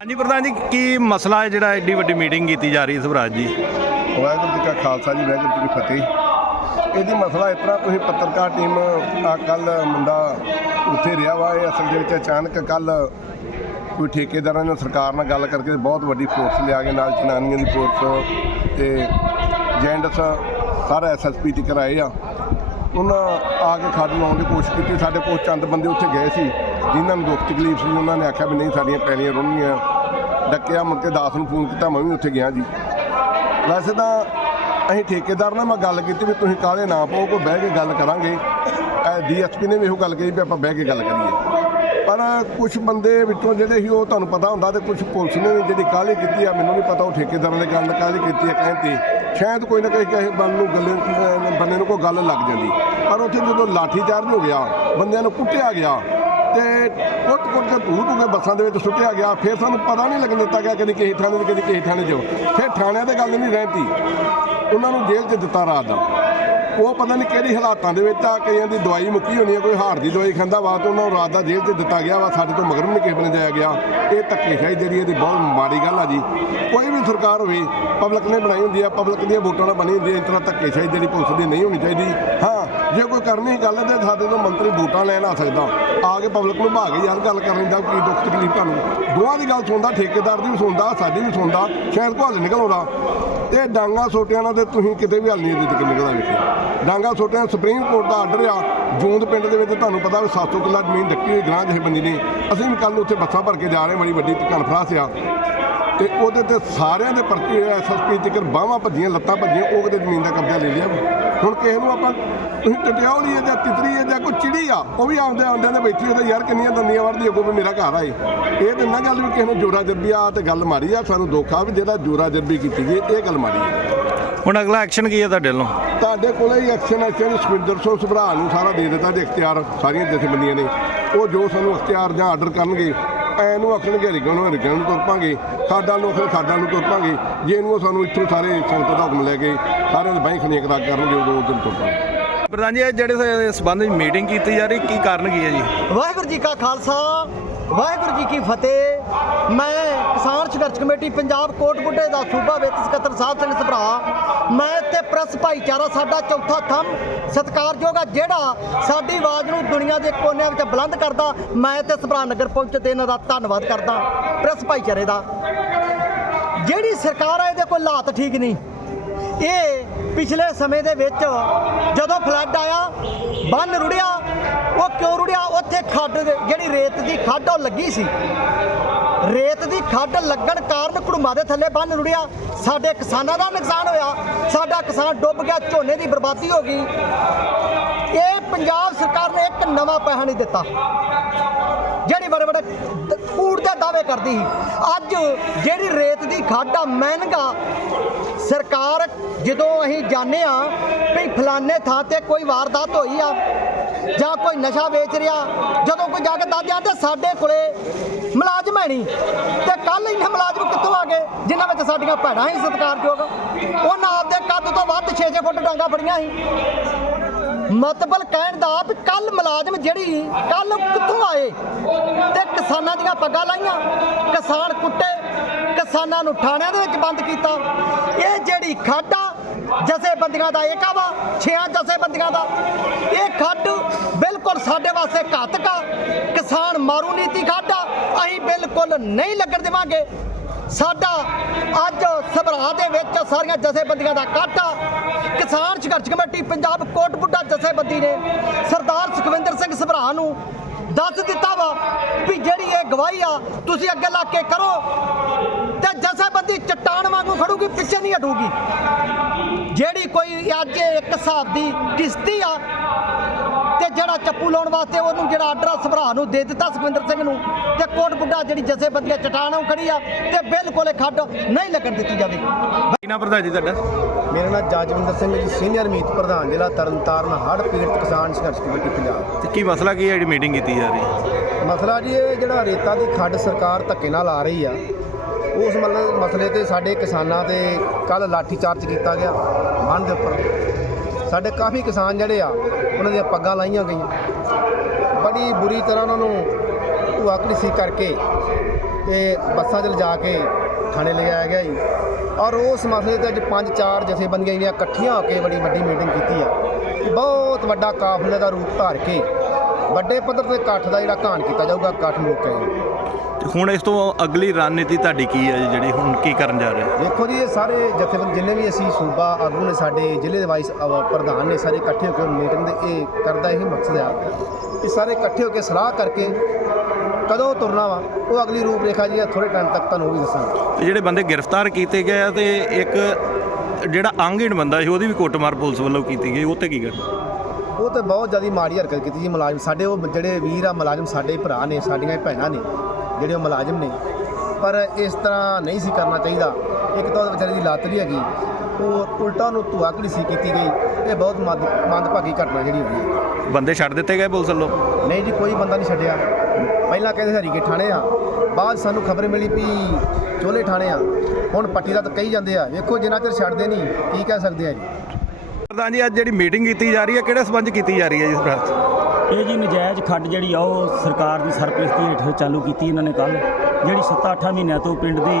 ਹਾਂਜੀ ਪ੍ਰਧਾਨ ਜੀ, ਕੀ ਮਸਲਾ ਹੈ ਜਿਹੜਾ ਐਡੀ ਵੱਡੀ ਮੀਟਿੰਗ ਕੀਤੀ ਜਾ ਰਹੀ ਹੈ ਸਵਰਾਜ ਜੀ? ਵਾਹਿਗੁਰੂ ਜੀ ਕਾ ਖਾਲਸਾ ਜੀ, ਵਾਹਿਗੁਰੂ ਜੀ ਕੀ ਫਤਿਹ। ਇਹਦੀ ਮਸਲਾ ਇਸ ਤਰ੍ਹਾਂ, ਤੁਸੀਂ ਪੱਤਰਕਾਰ ਟੀਮ ਆ ਕੱਲ ਮੁੰਡਾ ਉੱਥੇ ਰਿਹਾ ਵਾ, ਇਹ ਅਸਲ ਦੇ ਵਿੱਚ ਅਚਾਨਕ ਕੱਲ ਕੋਈ ਠੇਕੇਦਾਰਾਂ ਨਾਲ ਸਰਕਾਰ ਨਾਲ ਗੱਲ ਕਰਕੇ ਬਹੁਤ ਵੱਡੀ ਫੋਰਸ ਲਿਆ ਕੇ ਨਾਲ ਜਨਾਨੀਆਂ ਦੀ ਫੋਰਸ ਤੇ ਜੈਂਡਸ ਸਾਰਾ ਐਸਐਸਪੀ ਟਿਕਰ ਕਰਾਏ ਆ। ਉਹਨਾਂ ਆ ਕੇ ਖਾਦ ਲਾਉਣ ਦੀ ਕੋਸ਼ਿਸ਼ ਕੀਤੀ। ਸਾਡੇ ਕੋਲ ਚੰਦ ਬੰਦੇ ਉੱਥੇ ਗਏ ਸੀ। ਜਿਨ੍ਹਾਂ ਨੂੰ ਦੁੱਖ ਤਕਲੀਫ ਸੀ, ਉਹਨਾਂ ਨੇ ਆਖਿਆ ਵੀ ਨਹੀਂ, ਸਾਡੀਆਂ ਪੈਣੀਆਂ ਰੁੜਨੀਆਂ। ਡੱਕਿਆ, ਮੁੜ ਕੇ ਦਾਸ ਨੂੰ ਫੋਨ ਕੀਤਾ, ਮੈਂ ਵੀ ਉੱਥੇ ਗਿਆ ਜੀ। ਵੈਸੇ ਤਾਂ ਅਸੀਂ ਠੇਕੇਦਾਰ ਨਾਲ ਮੈਂ ਗੱਲ ਕੀਤੀ ਵੀ ਤੁਸੀਂ ਕਾਹਲੇ ਨਾ ਪਾਓ, ਕੋਈ ਬਹਿ ਕੇ ਗੱਲ ਕਰਾਂਗੇ। ਡੀਐਸਪੀ ਨੇ ਵੀ ਇਹੋ ਗੱਲ ਕਹੀ ਵੀ ਆਪਾਂ ਬਹਿ ਕੇ ਗੱਲ ਕਰੀਏ। ਪਰ ਕੁਝ ਬੰਦੇ ਵਿੱਚੋਂ ਜਿਹੜੇ ਸੀ, ਉਹ ਤੁਹਾਨੂੰ ਪਤਾ ਹੁੰਦਾ ਤੇ ਕੁਝ ਪੁਲਿਸ ਨੇ ਵੀ ਜਿਹੜੀ ਕਾਹਲੀ ਕੀਤੀ ਆ। ਮੈਨੂੰ ਨਹੀਂ ਪਤਾ ਉਹ ਠੇਕੇਦਾਰਾਂ ਨੇ ਗੱਲ ਕਾਹਲੀ ਕੀਤੀ ਆ ਕਹਿੰਦੇ ਸ਼ਾਇਦ ਕੋਈ ਨਾ ਕੋਈ ਕਿਸੇ ਬੰਨ ਨੂੰ ਗੱਲੇ ਅਹ ਬੰਦੇ ਨੂੰ ਕੋਈ ਗੱਲ ਲੱਗ ਜਾਂਦੀ। ਪਰ ਉੱਥੇ ਜਦੋਂ ਲਾਠੀ ਚਾਰਜ ਹੋ ਗਿਆ, ਬੰਦਿਆਂ ਨੂੰ ਕੁੱਟਿਆ ਗਿਆ ਤੇ ਕੁੱਟ ਕੁੱਟ ਕੇ ਧੂ ਧੂ ਕੇ ਬੱਸਾਂ ਦੇ ਵਿੱਚ ਸੁੱਟਿਆ ਗਿਆ, ਫਿਰ ਸਾਨੂੰ ਪਤਾ ਨਹੀਂ ਲੱਗਣ ਦਿੱਤਾ ਗਿਆ ਕਦੀ ਕਿਸੇ ਥਾਣੇ ਤੇ ਕਦੀ ਕਿਸੇ ਥਾਣੇ 'ਚ ਫਿਰ ਥਾਣਿਆਂ ਤੇ ਗੱਲ ਨਹੀਂ ਰਹਿੰਦੀ। ਉਹਨਾਂ ਨੂੰ ਜੇਲ੍ਹ 'ਚ ਦਿੱਤਾ ਰਾਤ ਦਾ। ਉਹ ਪਤਾ ਨਹੀਂ ਕਿਹੜੀ ਹਾਲਾਤਾਂ ਦੇ ਵਿੱਚ ਆ, ਕਈਆਂ ਦੀ ਦਵਾਈ ਮੁੱਕੀ ਹੋਣੀ ਹੈ ਕੋਈ ਹਾਰ ਦੀ ਦਵਾਈ ਖਾਂਦਾ ਵਾ ਤੇ ਉਹਨਾਂ ਨੂੰ ਰਾਤ ਦਾ ਜੇਲ੍ਹ 'ਚ ਦਿੱਤਾ ਗਿਆ ਵਾ, ਸਾਡੇ ਤੋਂ ਮਗਰ ਵੀ ਨਹੀਂ ਕਿਸੇ ਨੇ ਜਾਇਆ ਗਿਆ। ਇਹ ਧੱਕੇਸ਼ਾਹੀ ਜਿਹੜੀ ਇਹਦੀ ਬਹੁਤ ਮਾੜੀ ਗੱਲ ਆ ਜੀ। ਕੋਈ ਵੀ ਸਰਕਾਰ ਹੋਵੇ ਪਬਲਿਕ ਨੇ ਬਣਾਈ ਹੁੰਦੀ ਆ ਪਬਲਿਕ ਦੀਆਂ ਵੋਟਾਂ ਨਾਲ ਬਣੀ ਹੁੰਦੀ ਹੈ ਇਸ ਤਰ੍ਹਾਂ ਧੱਕੇਸ਼ਾਹੀ ਜਿਹੜੀ ਪੁਲਿਸ ਦੀ ਨਹੀਂ ਹੋਣੀ ਚਾਹੀਦੀ। ਹਾਂ, ਜੇ ਕੋਈ ਕਰਨੀ ਗੱਲ ਤੇ ਸਾਡੇ ਤੋਂ ਮੰਤਰੀ ਵੋਟਾਂ ਲੈਣ ਆ ਸਕਦਾ। ਆ ਕੇ ਪਬਲਿਕ ਨੂੰ ਭਾਗ ਯਾਰ ਗੱਲ ਕਰਨ ਦਾ ਕੀ ਦੁੱਖ ਤਕਲੀਫ ਤੁਹਾਨੂੰ। ਦੋਹਾਂ ਦੀ ਗੱਲ ਸੁਣਦਾ, ਠੇਕੇਦਾਰ ਦੀ ਵੀ ਸੁਣਦਾ, ਸਾਡੀ ਵੀ ਸੁਣਦਾ, ਸ਼ਾਇਦ ਕੋਈ ਨਿਕਲ ਆਉਂਦਾ। ਇਹ ਡਾਂਗਾ ਸੋਟਿਆਂ ਨਾਲ ਤੇ ਤੁਸੀਂ ਕਿਤੇ ਵੀ ਹੱਲ ਨਹੀਂ ਦਿੱਤੀ ਕਿ ਨਿਕਲਦਾ ਵੇਖੇ ਡਾਂਗਾ ਸੋਟਿਆਂ ਸੁਪਰੀਮ ਕੋਰਟ ਦਾ ਆਰਡਰ ਆ ਜੂੰਦ ਪਿੰਡ ਦੇ ਵਿੱਚ ਤੁਹਾਨੂੰ ਪਤਾ ਵੀ 700 ਕਿੱਲਾ ਜ਼ਮੀਨ ਡੱਕੀ ਹੋਈ ਗ੍ਰਾਂ ਜਿਹੇ ਬੰਦੀ ਨੇ ਅਸੀਂ ਵੀ ਕੱਲ ਨੂੰ ਉੱਥੇ ਬੱਸਾਂ ਭਰ ਕੇ ਜਾ ਰਹੇ ਹਾਂ, ਬੜੀ ਵੱਡੀ ਕਾਨਫਰੰਸ ਆ। ਤੇ ਉਹਦੇ ਤੇ ਸਾਰਿਆਂ ਦੇ ਪਰਚੇ ਐਸਐਸਪੀ ਤੱਕ ਬਾਹਾਂ ਭੱਜੀਆਂ ਲੱਤਾਂ ਭੱਜੀਆਂ ਉਹ ਕਿਤੇ ਜ਼ਮੀਨ ਦਾ ਕਬਜ਼ਾ ਲੈ ਲਿਆ। ਹੁਣ ਕਿਸੇ ਨੂੰ ਆਪਾਂ ਤੁਸੀਂ ਟਟਿਆਉਲੀ ਹੈ ਜਾਂ ਤਿਤਰੀ ਹੈ ਜਾਂ ਕੋਈ ਚਿੜੀ ਆ ਉਹ ਵੀ ਆਉਂਦੇ ਆਉਂਦੇ ਨੇ ਬੈਠੀ ਉਹਦੇ ਯਾਰ ਕਿੰਨੀਆਂ ਦੰਦੀਆਂ ਵੜਦੀ ਅੱਗੋਂ ਵੀ ਮੇਰਾ ਘਰ ਆਏ ਇਹ। ਤੇ ਨਾ ਗੱਲ ਵੀ ਕਿਸੇ ਨੂੰ ਜੋਰਾ ਜਰਬੀ ਆ ਤੇ ਗੱਲ ਮਾਰੀ ਆ ਸਾਨੂੰ ਦੋਖਾ ਵੀ ਜਿਹੜਾ ਜੋਰਾ ਜਰਬੀ ਕੀਤੀ ਗਈ ਇਹ ਗੱਲ ਮਾਰੀ ਹੈ। ਹੁਣ ਅਗਲਾ ਐਕਸ਼ਨ ਕੀ ਹੈ ਤੁਹਾਡੇ ਵੱਲੋਂ? ਤੁਹਾਡੇ ਕੋਲੇ ਹੀ ਐਕਸ਼ਨ ਐਕਸ਼ਨ ਸੁਖਵਿੰਦਰ ਸਿੰਘ ਸੁਭਰਾ ਨੂੰ ਸਾਰਾ ਦੇ ਦਿੱਤਾ ਜੇ ਇਖਤਿਆਰ ਸਾਰੀਆਂ ਜਥੇਬੰਦੀਆਂ ਨੇ। ਉਹ ਜੋ ਸਾਨੂੰ ਇਖਤਿਆਰ ਜਾਂ ਆਰਡਰ ਕਰਨਗੇ ਐ ਨੂੰ ਆਖਣਗੇ ਹਰੀਗਣ ਨੂੰ ਹਰੀਗਣ ਨੂੰ ਤੁਰ ਪਾਂਗੇ। ਸਾਡਾ ਨੂੰ ਆਖਣ ਸਾਡਾ ਨੂੰ ਤੁਰ ਪਾਂਗੇ। ਜੇ ਇਹਨੂੰ ਸਾਨੂੰ ਇੱਥੋਂ ਸਾਰੇ ਸੰਗਤ ਦਾ ਹੁਕਮ ਲੈ ਕੇ ਸਾਰਿਆਂ ਦੇ ਬਾਈ ਖਣੀਆਂ ਕਰਾ ਕਰਨਗੇ ਉਦੋਂ ਦਿਨ ਤੁਰ ਪਾਂਗੇ। ਪ੍ਰਧਾਨ ਜੀ ਇਹ ਜਿਹੜੇ ਸਬੰਧ ਵਿੱਚ ਮੀਟਿੰਗ ਕੀਤੀ ਜਾ ਰਹੀ ਕੀ ਕਾਰਨ ਕੀ ਹੈ ਜੀ? ਵਾਹਿਗੁਰੂ ਜੀ ਕਾ ਖਾਲਸਾ ਵਾਹਿਗੁਰੂ ਜੀ ਕੀ ਫਤਿਹ। ਮੈਂ ਸੰਘਰਸ਼ ਕਮੇਟੀ ਪੰਜਾਬ ਕੋਟਬੁੱਢੇ ਦਾ ਸੂਬਾ ਵਿੱਚ ਸਕੱਤਰ ਸਾਹਿਬ ਸਿੰਘ ਸਭਰਾ ਮੈਂ ਤੇ ਪ੍ਰੈਸ ਭਾਈਚਾਰਾ ਸਾਡਾ ਚੌਥਾ ਥੰਮ ਸਤਿਕਾਰਯੋਗ ਆ, ਜਿਹੜਾ ਸਾਡੀ ਆਵਾਜ਼ ਨੂੰ ਦੁਨੀਆ ਦੇ ਕੋਨਿਆਂ ਵਿੱਚ ਬੁਲੰਦ ਕਰਦਾ। ਮੈਂ ਤੇ ਸਭਰਾ ਨਗਰ ਪਹੁੰਚ ਤੇ ਇਹਨਾਂ ਦਾ ਧੰਨਵਾਦ ਕਰਦਾ, ਪ੍ਰੈਸ ਭਾਈਚਾਰੇ ਦਾ। ਜਿਹੜੀ ਸਰਕਾਰ ਆ, ਇਹਦੇ ਕੋਈ ਹਾਲਾਤ ਠੀਕ ਨਹੀਂ। ਇਹ ਪਿਛਲੇ ਸਮੇਂ ਦੇ ਵਿੱਚ ਜਦੋਂ ਫਲੱਡ ਆਇਆ, ਬੰਨ ਰੁੜਿਆ ਉਹ ਕਿਉਂ ਰੁੜਿਆ? ਉੱਥੇ ਖੱਡ ਜਿਹੜੀ ਰੇਤ ਦੀ ਖੱਡ ਉਹ ਲੱਗੀ ਸੀ। ਰੇਤ ਦੀ ਖੱਡ ਲੱਗਣ ਕਾਰਨ ਕੁੜਮਾ ਦੇ ਥੱਲੇ ਬੰਨ ਰੁੜਿਆ। ਸਾਡੇ ਕਿਸਾਨਾਂ ਦਾ ਨੁਕਸਾਨ ਹੋਇਆ। ਸਾਡਾ ਕਿਸਾਨ ਡੁੱਬ ਗਿਆ, ਝੋਨੇ ਦੀ ਬਰਬਾਦੀ ਹੋ ਗਈ। ਇਹ ਪੰਜਾਬ ਸਰਕਾਰ ਨੇ ਇੱਕ ਨਵਾਂ ਪੈਸਾ ਨਹੀਂ ਦਿੱਤਾ। ਜਿਹੜੀ ਬੜੇ ਬੜੇ ਕੂੜ ਦੇ ਦਾਅਵੇ ਕਰਦੀ ਸੀ। ਅੱਜ ਜਿਹੜੀ ਰੇਤ ਦੀ ਖੱਡ ਆ, ਮਹਿੰਗਾ, ਸਰਕਾਰ ਜਦੋਂ ਅਸੀਂ ਜਾਣਦੇ ਆ ਵੀ ਫਲਾਣੇ ਥਾਂ ਤੇ ਕੋਈ ਵਾਰਦਾਤ ਹੋਈ ਆ ਜਾਂ ਕੋਈ ਨਸ਼ਾ ਵੇਚ ਰਿਹਾ, ਜਦੋਂ ਕੋਈ ਜਾ ਕੇ ਦੱਸ ਜਾਂਦੇ ਸਾਡੇ ਕੋਲੇ ਮੁਲਾਜ਼ਮ ਹੈ ਨਹੀਂ ਤੇ ਕੱਲ ਇੰਨੇ ਮੁਲਾਜ਼ਮ ਕਿੱਥੋਂ ਆ ਗਏ, ਜਿਨ੍ਹਾਂ ਵਿੱਚ ਸਾਡੀਆਂ ਭੈਣਾਂ ਹੀ ਸਤਿਕਾਰਯੋਗ? ਉਹਨਾਂ ਆਪਦੇ ਕੱਦ ਤੋਂ ਵੱਧ 6-6 ਫੁੱਟ ਡਾਂਗਾ ਫੜੀਆਂ ਸੀ। ਮਤਲਬ ਕਹਿਣ ਦਾ ਵੀ ਕੱਲ ਮੁਲਾਜ਼ਮ ਜਿਹੜੀ ਕੱਲ ਕਿੱਥੋਂ ਆਏ? ਤੇ ਕਿਸਾਨਾਂ ਦੀਆਂ ਪੱਗਾਂ ਲਾਈਆਂ। ਕਿਸਾਨ ਕੁੱਟੇ, ਕਿਸਾਨਾਂ ਨੂੰ ਥਾਣਿਆਂ ਦੇ ਵਿੱਚ ਬੰਦ ਕੀਤਾ। ਇਹ ਜਿਹੜੀ ਖੱਡ ਆ ਜਥੇਬੰਦੀਆਂ ਦਾ ਏਕਾ ਵਾ ਛਿਆਂ ਜਥੇਬੰਦੀਆਂ ਦਾ। ਇਹ ਖੱਡ ਬਿਲਕੁਲ ਸਾਡੇ ਵਾਸਤੇ ਘਾਤਕ ਆ। ਕਿਸਾਨ ਮਾਰੂ ਨੀਤੀ ਖੱਡ ਆ। ਅਸੀਂ ਬਿਲਕੁਲ ਨਹੀਂ ਲੱਗਣ ਦੇਵਾਂਗੇ। ਸਾਡਾ ਅੱਜ ਸਭਰਾ ਦੇ ਵਿੱਚ ਸਾਰੀਆਂ ਜਥੇਬੰਦੀਆਂ ਦਾ ਇਕੱਠ ਆ ਕਿਸਾਨ ਸੰਘਰਸ਼ ਕਮੇਟੀ ਪੰਜਾਬ ਕੋਟਬੁੱਢਾ ਜਥੇਬੰਦੀ ਨੇ ਸਰਦਾਰ ਸੁਖਵਿੰਦਰ ਸਿੰਘ ਸਭਰਾ ਨੂੰ ਦੱਸ ਦਿੱਤਾ ਵਾ ਵੀ ਜਿਹੜੀ ਇਹ ਗਵਾਹੀ ਆ, ਤੁਸੀਂ ਅੱਗੇ ਲਾ ਕੇ ਕਰੋ। ਤੇ ਜਥੇਬੰਦੀ ਚਟਾਨ ਵਾਂਗੂ ਖੜੂਗੀ, ਪਿੱਛੇ ਨਹੀਂ ਹਟੂਗੀ। ਜਿਹੜੀ ਕੋਈ ਅੱਜ ਇੱਕ ਹਿਸਾਬ ਦੀ ਕਿਸ਼ਤੀ ਆ ਤੇ ਜਿਹੜਾ ਚੱਪੂ ਲਾਉਣ ਵਾਸਤੇ ਉਹਨੂੰ ਜਿਹੜਾ ਆਰਡਰ ਆ ਸਭਰਾ ਨੂੰ ਦੇ ਦਿੱਤਾ ਸੁਖਵਿੰਦਰ ਸਿੰਘ ਨੂੰ ਤੇ ਕੋਟ ਬੁੱਢਾ ਜਿਹੜੀ ਜਥੇਬੰਦੀਆਂ ਚਟਾਨ ਉਹ ਖੜੀ ਆ ਤੇ ਬਿਲਕੁਲ ਇਹ ਖੱਡ ਨਹੀਂ ਲੱਗਣ ਦਿੱਤੀ ਜਾਵੇਗੀ। ਕੀ ਨਾਮ ਪ੍ਰਧਾਨ ਜੀ ਤੁਹਾਡਾ? ਮੇਰਾ ਨਾਮ ਜਜਵਿੰਦਰ ਸਿੰਘ ਜੀ ਸੀਨੀਅਰ ਮੀਤ ਪ੍ਰਧਾਨ ਜ਼ਿਲ੍ਹਾ ਤਰਨਤਾਰਨ ਹੜ੍ਹ ਪੀੜਤ ਕਿਸਾਨ ਸੰਘਰਸ਼ ਕਮੇਟੀ ਪੰਜਾਬ। ਤੇ ਕੀ ਮਸਲਾ ਕੀ ਹੈ ਜਿਹੜੀ ਮੀਟਿੰਗ ਕੀਤੀ ਜਾ ਰਹੀ ਹੈ? ਮਸਲਾ ਜੀ ਇਹ ਜਿਹੜਾ ਰੇਤਾ ਦੀ ਖੱਡ ਸਰਕਾਰ ਧੱਕੇ ਨਾਲ ਆ ਰਹੀ ਆ ਉਸ ਮਤਲਬ ਮਸਲੇ ਤੇ ਸਾਡੇ ਕਿਸਾਨਾਂ ਤੇ ਕੱਲ ਲਾਠੀ ਚਾਰਜ ਕੀਤਾ ਗਿਆ, ਬੰਨ ਦੇ ਉੱਪਰ। ਸਾਡੇ ਕਾਫੀ ਕਿਸਾਨ ਜਿਹੜੇ ਆ, ਉਹਨਾਂ ਦੀਆਂ ਪੱਗਾਂ ਲਾਈਆਂ ਗਈਆਂ। ਬੜੀ ਬੁਰੀ ਤਰ੍ਹਾਂ ਉਹਨਾਂ ਨੂੰ ਧੂਆ ਘੜੀਸੀ ਕਰਕੇ ਤੇ ਬੱਸਾਂ 'ਚ ਲਿਜਾ ਕੇ ਥਾਣੇ ਲਿਜਾਇਆ ਗਿਆ ਜੀ। ਔਰ ਉਸ ਮਸਲੇ ਤੇ ਅੱਜ ਪੰਜ ਚਾਰ ਜਥੇਬੰਦੀਆਂ ਜਿਹੜੀਆਂ ਇਕੱਠੀਆਂ ਹੋ ਕੇ ਬੜੀ ਵੱਡੀ ਮੀਟਿੰਗ ਕੀਤੀ ਆ। ਬਹੁਤ ਵੱਡਾ ਕਾਫਲੇ ਦਾ ਰੂਪ ਧਾਰ ਕੇ ਵੱਡੇ ਪੱਧਰ ਤੇ ਇਕੱਠ ਦਾ ਜਿਹੜਾ ਘਾਣ ਕੀਤਾ ਜਾਊਗਾ, ਇਕੱਠ ਮੁੱਕ ਹੈ ਤੇ ਹੁਣ ਇਸ ਤੋਂ ਅਗਲੀ ਰਣਨੀਤੀ ਤੁਹਾਡੀ ਕੀ ਹੈ ਜੀ ਜਿਹੜੀ ਹੁਣ ਕੀ ਕਰਨ ਜਾ ਰਹੇ ਹੋ? ਦੇਖੋ ਜੀ ਇਹ ਸਾਰੇ ਜਥੇਬੰਦ ਜਿੰਨੇ ਵੀ ਅਸੀਂ ਸੂਬਾ ਆਗੂ ਨੇ ਸਾਡੇ ਜ਼ਿਲ੍ਹੇ ਦੇ ਵਾਈਸ ਪ੍ਰਧਾਨ ਨੇ ਸਾਰੇ ਇਕੱਠੇ ਹੋ ਕੇ ਮੀਟਿੰਗ ਦੇ ਇਹ ਕਰਦਾ ਇਹ ਮਕਸਦ ਆ ਕਿ ਸਾਰੇ ਇਕੱਠੇ ਹੋ ਕੇ ਸਲਾਹ ਕਰਕੇ ਕਦੋਂ ਤੁਰਨਾ ਵਾ ਉਹ ਅਗਲੀ ਰੂਪ ਰੇਖਾ ਜੀ ਥੋੜੇ ਟਾਈਮ ਤੱਕ ਤੁਹਾਨੂੰ ਉਹ ਵੀ ਦੱਸਾਂਗੇ ਜਿਹੜੇ ਬੰਦੇ ਗ੍ਰਿਫਤਾਰ ਕੀਤੇ ਗਏ ਆ ਤੇ ਇੱਕ ਜਿਹੜਾ ਅੰਗਹੀਣ ਬੰਦਾ ਸੀ ਉਹਦੀ ਵੀ ਕੁੱਟਮਾਰ ਪੁਲਿਸ ਵੱਲੋਂ ਕੀਤੀ ਗਈ ਉਹ ਤੇ ਕੀ ਕਰਨਾ ਉਹ ਤੇ ਬਹੁਤ ਜ਼ਿਆਦਾ ਮਾੜੀ ਹਰਕਤ ਕੀਤੀ ਜੀ ਮੁਲਾਜ਼ਮ ਸਾਡੇ ਉਹ ਜਿਹੜੇ ਵੀਰ ਆ ਮੁਲਾਜ਼ਮ ਸਾਡੇ ਭਰਾ ਨੇ ਸਾਡੀਆਂ ਭੈਣਾਂ ਨੇ ਜਿਹੜੇ ਉਹ ਮੁਲਾਜ਼ਮ ਨੇ। ਪਰ ਇਸ ਤਰ੍ਹਾਂ ਨਹੀਂ ਸੀ ਕਰਨਾ ਚਾਹੀਦਾ। ਇੱਕ ਤਾਂ ਵਿਚਾਰੇ ਦੀ ਲੱਤ ਵੀ ਹੈਗੀ। ਉਹ ਉਲਟਾ ਨੂੰ ਧੁਆਕੜੀ ਸੀ ਕੀਤੀ ਗਈ। ਇਹ ਬਹੁਤ ਮੰਦ ਮੰਦਭਾਗੀ ਘਟਨਾ ਜਿਹੜੀ ਹੋਈ ਬੰਦੇ ਛੱਡ ਦਿੱਤੇ ਗਏ ਪੁਲਿਸ ਵੱਲੋਂ? ਨਹੀਂ ਜੀ ਕੋਈ ਬੰਦਾ ਨਹੀਂ ਛੱਡਿਆ। ਪਹਿਲਾਂ ਕਹਿੰਦੇ ਹਰੀਕੇ ਥਾਣੇ ਆ। ਬਾਅਦ ਸਾਨੂੰ ਖਬਰ ਮਿਲੀ ਵੀ ਚੋਲੇ ਥਾਣੇ ਆ। ਹੁਣ ਪੱਟੀ ਦਾ ਤਾਂ ਕਹੀ ਜਾਂਦੇ ਆ। ਵੇਖੋ ਜਿੰਨਾ ਚਿਰ ਛੱਡਦੇ ਨਹੀਂ ਕੀ ਕਹਿ ਸਕਦੇ ਆ ਜੀ। ਪ੍ਰਧਾਨ ਜੀ ਅੱਜ ਜਿਹੜੀ ਮੀਟਿੰਗ ਕੀਤੀ ਜਾ ਰਹੀ ਹੈ ਕਿਹੜੇ ਸਬੰਧ ਕੀਤੀ ਜਾ ਰਹੀ ਹੈ ਜੀ ਇਸ ਪ੍ਰੈਸ ਇਹ ਜੀ ਨਜਾਇਜ਼ ਖੱਡ ਜਿਹੜੀ ਆ ਉਹ ਸਰਕਾਰ ਦੀ ਸਰਪ੍ਰਸਤੀ ਹੇਠ ਚਾਲੂ ਕੀਤੀ ਇਹਨਾਂ ਨੇ ਕੱਲ ਜਿਹੜੀ 7-8 ਮਹੀਨਿਆਂ ਤੋਂ ਪਿੰਡ ਦੇ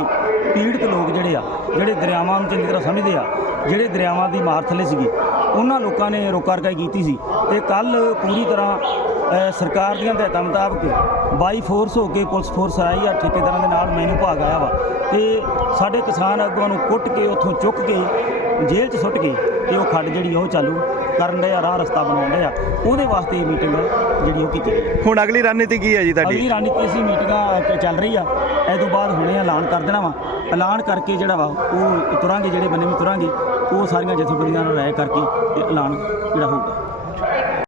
ਪੀੜਤ ਲੋਕ ਜਿਹੜੇ ਆ, ਜਿਹੜੇ ਦਰਿਆਵਾਂ ਨੂੰ ਚੰਗੀ ਤਰ੍ਹਾਂ ਸਮਝਦੇ ਆ, ਜਿਹੜੇ ਦਰਿਆਵਾਂ ਦੀ ਮਾਰ ਥੱਲੇ ਸੀਗੀ, ਉਹਨਾਂ ਲੋਕਾਂ ਨੇ ਰੋਕਾ ਰਕਾਈ ਕੀਤੀ ਸੀ ਤੇ ਕੱਲ ਪੂਰੀ ਤਰ੍ਹਾਂ ਸਰਕਾਰ ਦੀਆਂ ਹਦਾਇਤਾਂ ਮੁਤਾਬਕ ਬਾਈ ਫੋਰਸ ਹੋ ਕੇ ਪੁਲਿਸ ਫੋਰਸ ਆਈ ਆ, ਠੇਕੇਦਾਰਾਂ ਦੇ ਨਾਲ ਮੈਨੂੰ ਭਾਗ ਆਇਆ ਵਾ ਤੇ ਸਾਡੇ ਕਿਸਾਨ ਆਗੂਆਂ ਨੂੰ ਕੁੱਟ ਕੇ ਉੱਥੋਂ ਚੁੱਕ ਕੇ ਜੇਲ੍ਹ 'ਚ ਸੁੱਟ ਕੇ ਤੇ ਉਹ ਖੱਡ ਜਿਹੜੀ ਉਹ ਚਾਲੂ ਕਰਨ ਦੇ ਆ ਰਾਹ ਰਸਤਾ ਬਣਾਉਣ ਦੇ ਆ। ਉਹਦੇ ਵਾਸਤੇ ਇਹ ਮੀਟਿੰਗ ਜਿਹੜੀ ਉਹ ਕੀਤੀ ਗਈ। ਹੁਣ ਅਗਲੀ ਰਣਨੀਤੀ ਕੀ ਹੈ ਜੀ ਅਗਲੀ ਤੁਹਾਡੀ ਰਣਨੀਤੀ ਅਸੀਂ ਮੀਟਿੰਗਾਂ ਚੱਲ ਰਹੀ ਆ। ਇਹ ਤੋਂ ਬਾਅਦ ਹੁਣੇ ਐਲਾਨ ਕਰ ਦੇਣਾ ਵਾ। ਐਲਾਨ ਕਰਕੇ ਜਿਹੜਾ ਵਾ ਉਹ ਤੁਰਾਂਗੇ ਜਿਹੜੇ ਬੰਨੇ ਵੀ ਤੁਰਾਂਗੇ ਉਹ ਸਾਰੀਆਂ ਜਥੇਬੰਦੀਆਂ ਨਾਲ ਰਾਏ ਕਰਕੇ ਐਲਾਨ ਜਿਹੜਾ ਹੋਊਗਾ।